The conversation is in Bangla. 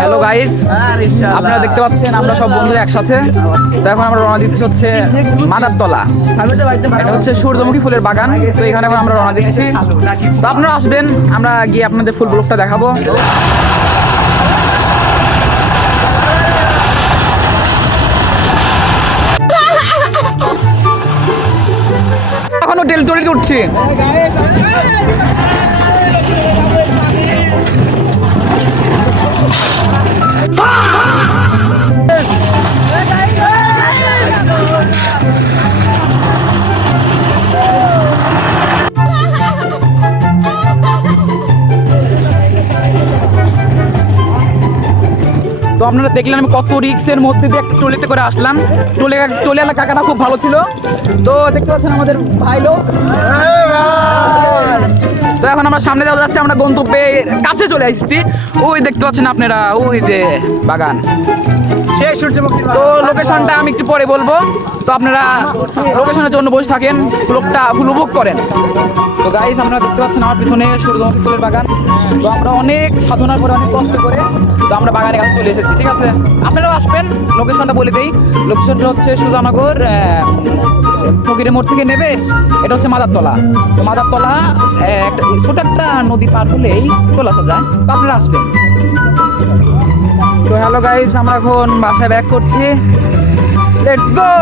হ্যালো গাইস, আপনারা দেখতে পাচ্ছেন আমরা সব বন্ধুরা একসাথে। তো এখন আমরা রওনা দিচ্ছি হচ্ছে মাদারতলা। এটা হচ্ছে সূর্যমুখী ফুলের বাগান। তো এখানে এখন আমরা রওনা দিচ্ছি। তো আপনারা আসবেন, আমরা গিয়ে আপনাদের ফুল ব্লকটা দেখাবো। এখনো টেলটরিতে উঠছি। তো আপনারা দেখলেন আমি কত রিক্সের মধ্যে দিয়ে একটা ট্রলিতে করে আসলাম। ট্রলিওয়ালা কাকাটা খুব ভালো ছিল। তো দেখতে পাচ্ছেন আমাদের ভাই লোক। তো এখন আমরা সামনে যাচ্ছি, আমরা গন্তব্যের কাছে চলে আসছি। ওই দেখতে পাচ্ছেন আপনারা, ওই যে বাগান। তো লোকেশনটা আমি একটু পরে বলবো। তো আপনারা লোকেশনের জন্য বসে থাকেন, ব্লগটা ফুল উপভোগ করেন। তো গাইস, আপনারা দেখতে পাচ্ছেন আমার পিছনে সূর্যমুখী ফুলের বাগান। তো আমরা অনেক সাধনার পরে, অনেক কষ্ট করে তো আমরা বাগানের কাছে চলে এসেছি। ঠিক আছে, আপনারাও আসবেন। লোকেশনটা বলে দেই, লোকেশনটা হচ্ছে সুজানগর ফকিরের মোড় থেকে নেবে। এটা হচ্ছে মাদারতলা। তো মাদারতলা ছোট একটা নদী পার হলেই চলে আসা যায়। তো আপনারা আসবেন। তো হ্যালো গাইস, আমরা এখন বাসায় ব্যাক করছি। Let's go.